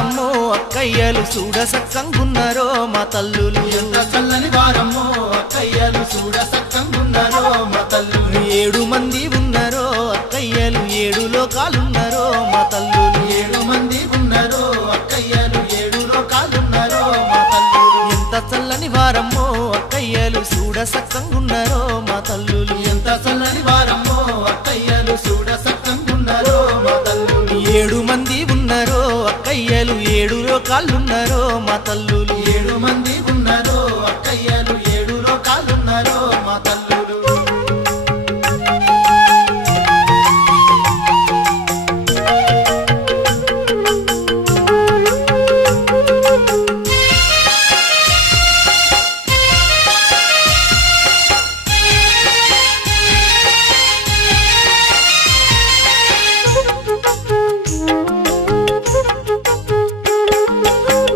వారమ్మో అక్కయ్యలు చూడ సక్కంగున్నారో మా తల్లులు ఎంత చల్లని వారమ్మో అక్కయ్యలు చూడ సక్కంగున్నారో మా తల్లులు 7 మంది ఉన్నారో అక్కయ్యలు 7 లోకాలున్నారో మా తల్లులు 7 మంది ఉన్నారో అక్కయ్యలు 7 లోకాలున్నారో మా తల్లులు ఎంత చల్లని వారమ్మో అక్కయ్యలు చూడ సక్కంగున్నారో మా తల్లులు ఎంత చల్లని వారమ్మో అక్కయ్యలు చూడ సక్కంగున్నారో మా తల్లులు 7 మంది ఉన్నారో అక్కయ్యలు 7 లోకాలున్నారో మా తల్లులు 7 మంది ఉన్నారో అక్కయ్యలు 7 లోకాలున్నారో మా తల్లులు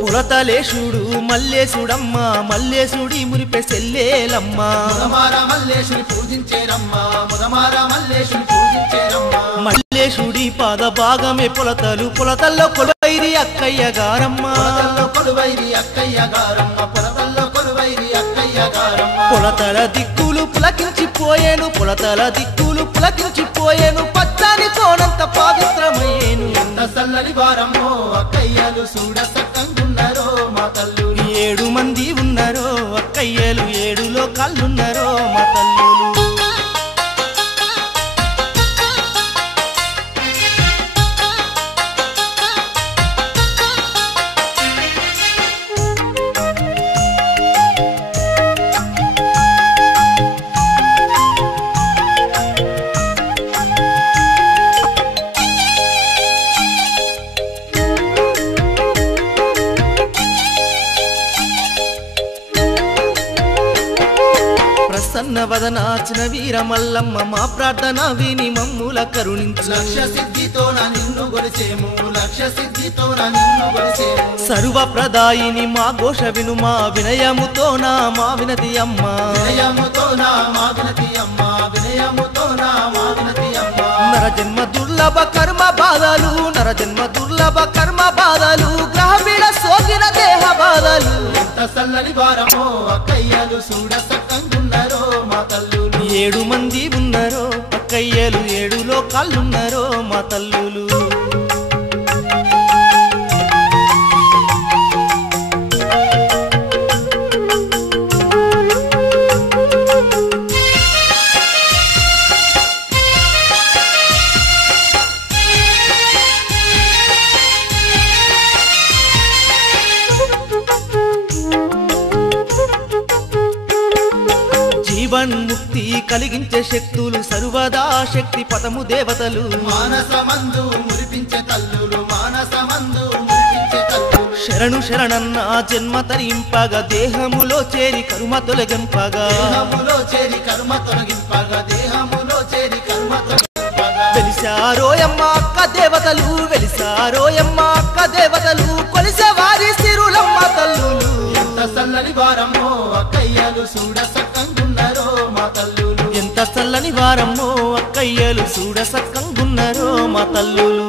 పులతలేశుడు మల్లేశుడమ్మ మల్లేశుడి మురిపె సెల్లేలమ్మ ముదమార మల్లేశుని పూజించేరమ్మ ముదమార మల్లేశుని పూజించేరమ్మ మల్లేశుడి పాద భాగమే పులతలు పులతల్లో కొలువైరి అక్కయ్య గారమ్మ పొలతల్లో కొలువైరి అక్కయ్య గారమ్మ పొలతల్లో కొలువైరి అక్కయ్య గారమ్మ పులతల దిక్కులు పులకించిపోయేను పులతల దిక్కులు పులకించిపోయేను పచ్చని కోనంత పవిత్రమయ్యేను ఎంత చల్లని వారమ్మో అక్కయ్యలు చూడ సక్కంగున్నారో మా తల్లులు 7 మంది ఉన్నారో అక్కయ్యలు 7 లోకాలున్నారో మా తల్లులు ప్రసన్న వదనాచిన వీర మల్లమ్మ మా ప్రార్థన విని మమ్ముల కరుణించు లక్ష్య సిద్ధితో నా నిన్ను గొలిచేము లక్ష్య సిద్ధితో నా నిన్ను గొలిచేము సర్వ ప్రదాయిని మా ఘోష విను మా వినయముతో నా మా వినతి అమ్మ వినయముతో నా మా వినతి అమ్మ వినయముతో నా మా వినతి అమ్మ నరజన్మ దుర్లభ కర్మ బాధలు నరజన్మ దుర్లభ కర్మ బాధలు గ్రహపీడ సోకిన దేహ బాధలు ఎంత చల్లని వారమో అక్కయ్యలు చూడ సక్కంగున్నారో మా తల్లులు 7 మంది ఉన్నారో అక్కయ్యలు 7 లోకాలున్నారో మా తల్లులు జీవన్ముక్తి కలిగించే శక్తులు సర్వదా శక్తి పదము దేవతలు మానసమందు మురిపించే తల్లులు మానసమందు మురిపించే తల్లులు శరణు శరణన్న జన్మ తరింపగా దేహములో చేరి కర్మ తొలగింపగా దేహములో చేరి కర్మ తొలగింపగా దేహములో చేరి కర్మ తొలగింపగా వెలిసారోయమ్మ అక్క దేవతలు వెలిసారోయమ్మ అక్క దేవతలు కొలిసే వారి సిరులమ్మ తల్లులు ఎంత చల్లని వారమ్మో అక్కయ్యలు చూడ సక్కంగున్నారో మా తల్లులు ఎంత చల్లని వారమ్మో అక్కయ్యలు చూడ సక్కంగున్నారో మా తల్లులు